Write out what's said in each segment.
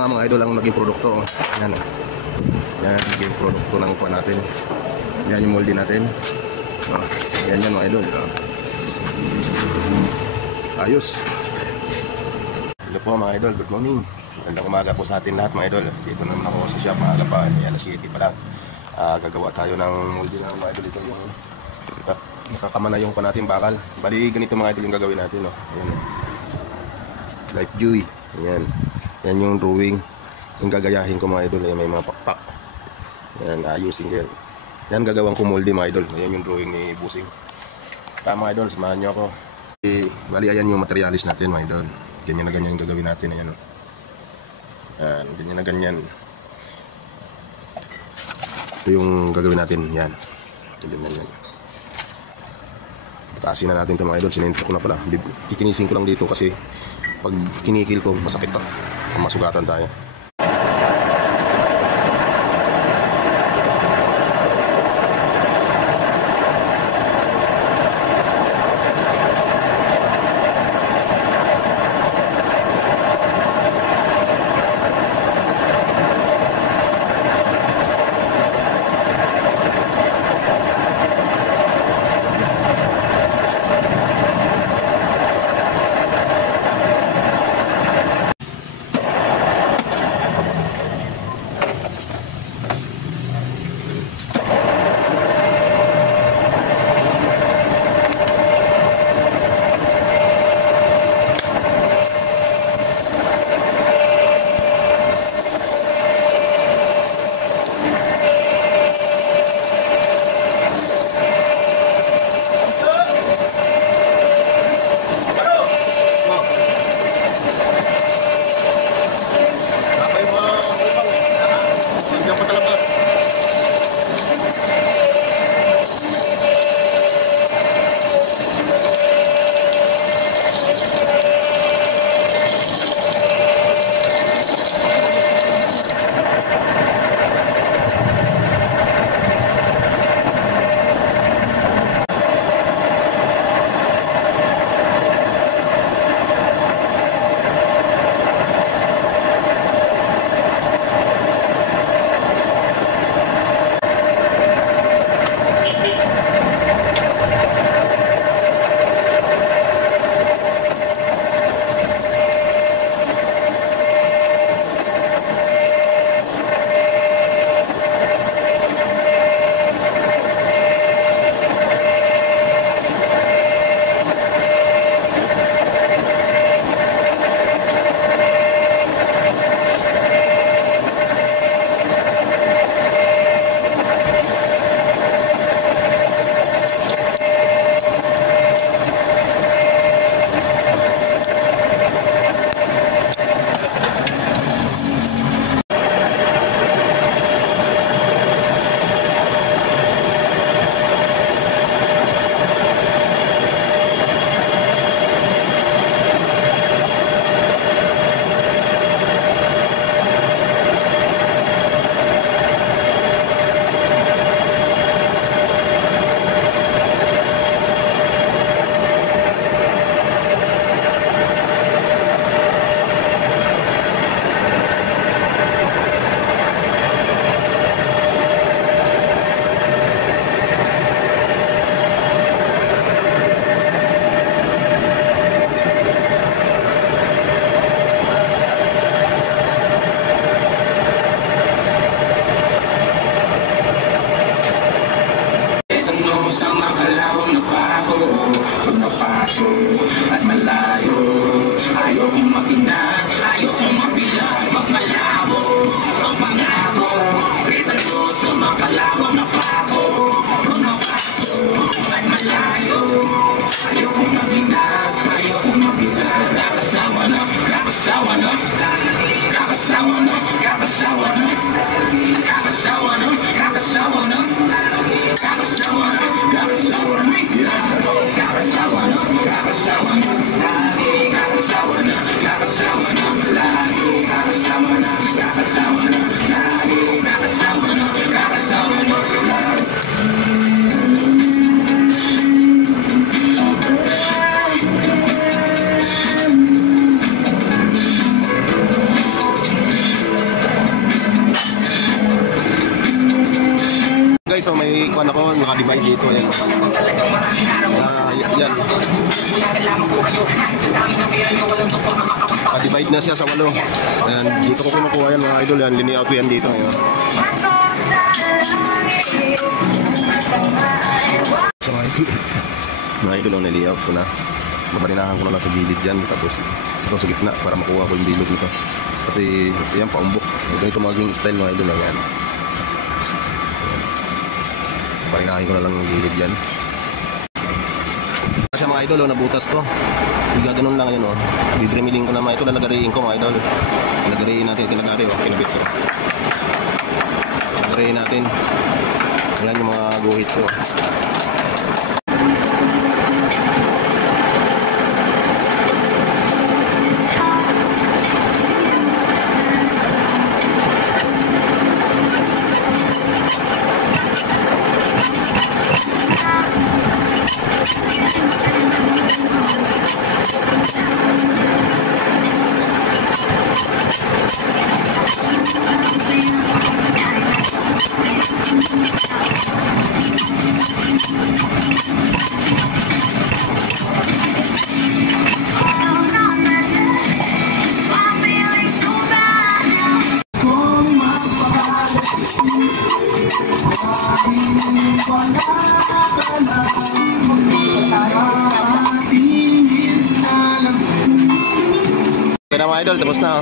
Mga idol ang naging produkto. Yan. Yan naging produkto ng kuha natin. Yan yung moldy natin. Yan yan mga idol. Ayos. Hello po mga idol, good morning. Magandang umaga po sa atin lahat mga idol. Dito naman ako sa shop, maaga pa, alas 7 pa lang. Gagawa tayo ng moldy ng mga idol. Ito yung nakakamana yung pa natin bakal. Bali ganito mga idol yung gagawin natin. Ayan. Life Joy. Ayan. Yan yung drawing. Yung gagayahin ko mga idol. Ayan, may mga pakpak. Ayan, ayusin ko yan. Yan gagawang ko moldy mga idol. Ayan yung drawing ni Busing. Kaya mga idol, samahan nyo ako. Bali ayan yung materialis natin mga idol. Ganyan na ganyan yung gagawin natin. Ayan, Ayan, ganyan na ganyan. Ito yung gagawin natin. Yan. Ganyan na yan. Patasin na natin ito mga idol. Sinentro ko na pala. Kikinisin ko lang dito kasi pag kinikil ko masakit to. Masugatan tayo. At malayo, ayaw kong mapinag, ayaw kong mapilag, magmalabo ang pangako, retalo sa makalaho na pako, mga paso at malayo, ayaw kong mapinag, ayaw kong mapilag, kakasawa na, kakasawa na, kakasawa na, kakasawa na, kakasawa na, kakasawa na, kakasawa na, kakasawa na, kakasawa na, kakasawa na, lagi kakasawa na, kakasawa na, lagi kakasawa na, kakasawa na, lagi kakasawa na, kakasawa na, guys, so may kuan ako, naka-divide dito, yan. Yan. Naka-divide na siya sa 8. Ayan, dito ko kinukuha yan mga idol, yan, lini-out ko yan dito ngayon. So mga idol, nili-out ko na. Babarinahan ko na lang sa gilid yan, tapos ito sa gitna para makuha ko yung bilog nito. Kasi yan, paumbok. Ganito maging style mga idol, yan. Babarinahan ko na lang yung gilid yan. Kasi mga idol, nabutas to. Gaganon lang yun, didremilling ko naman ito, lalagariin ko mga idol. Lalagariin natin, kinagari, kinabit ko. Lalagariin natin. Ayan yung mga guhit ko. Kaya na mga idol, tapos na.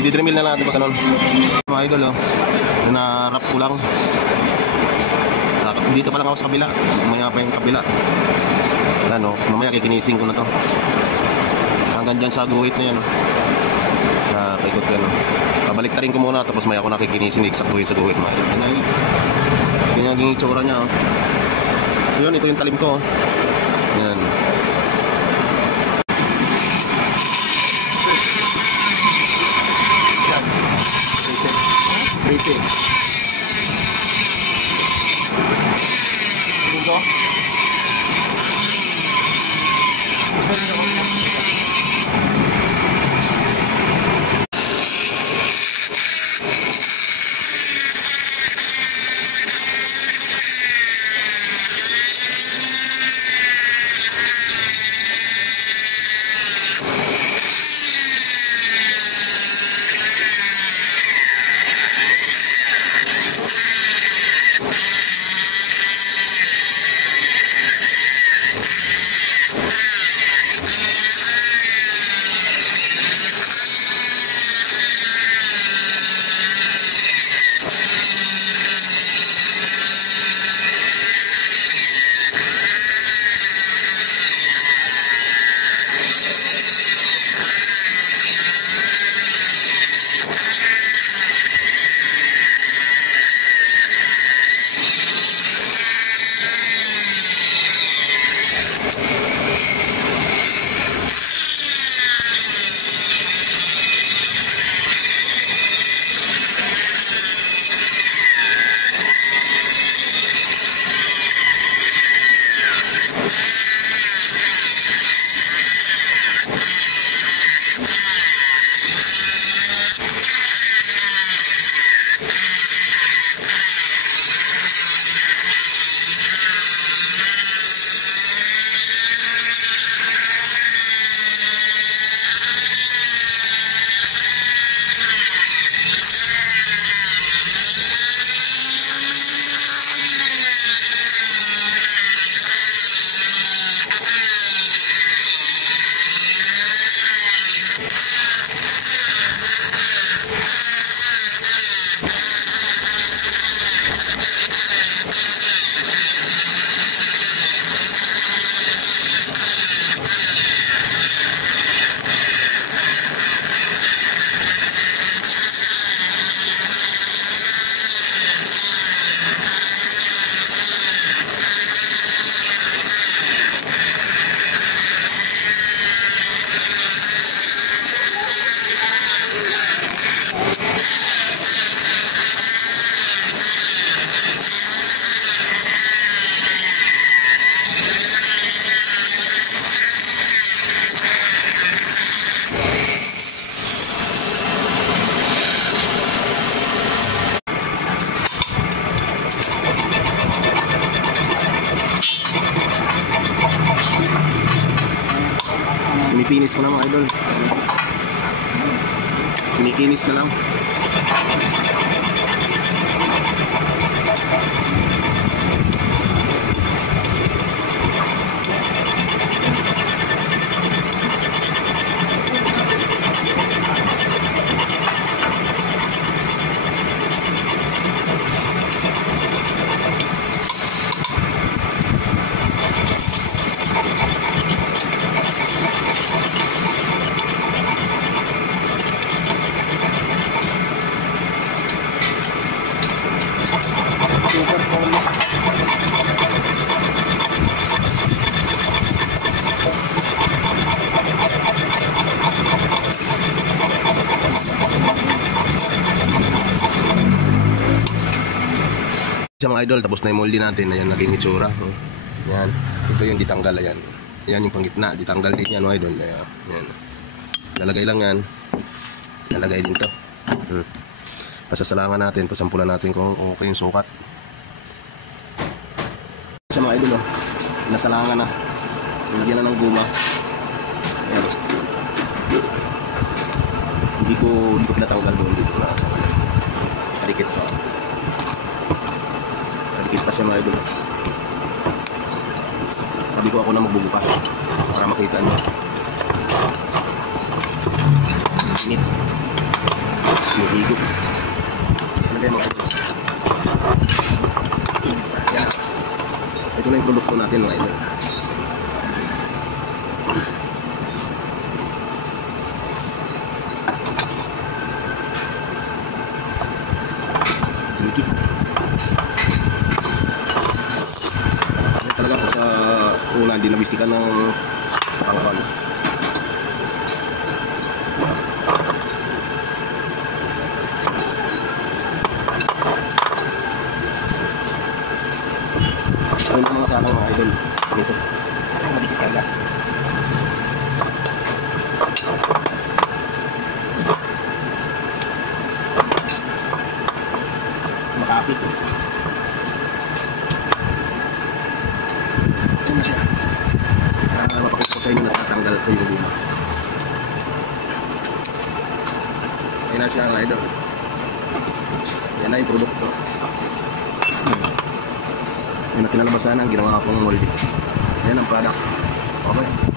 Didremil na lang natin pag ganun. Mga idol, na-wrap ko lang. Dito pa lang ako sa kabila. Mamaya pa yung kabila. Ano, mamaya kikinising ko na to. Hanggang dyan sa guhit na yan. Nakikot yan. Pabalik ta rin ko muna, tapos maya ako nakikinising sa guhit mga idol. Yan yung naging itsura niya. Yun, ito yung talim ko. Yan. Crazy. Dito. Kinikinis ko na mga idol. Kinikinis ka lang. Super cool. Sa mga idol, tapos na yung moldy natin. Ayan, naging itsura. Ayan, ito yung ditanggal. Ayan, ayan yung panggitna. Ditanggal din yan, idol. Ayan, lalagay lang yan. Lalagay din to. Pasasalangan natin, pasampulan natin kung okay yung sukat. Sa mga idol, nasalangan na. Nilagyan na ng guma. Ayan. Hindi ko pinatanggal doon dito na. Parikit pa. Parikit pa siya mga idol. Sabi ko ako na magbubukas para makita nyo. Init. Yung higop. Yan. Ito na yung produkto natin mga idol. Likit. Talaga po sa una hindi nabisikan ng pangkapan. Ano yung mga salang mga idol dito? Ang madikit talaga. Makapit. Ito na siya. Mapakita ko sa inyo natatanggal ko yung guma. Ayan na siya mga idol. Yan na yung produkto. Yung na kinalabasan ang ginawa kong moldy. Ayan ang product. Okay.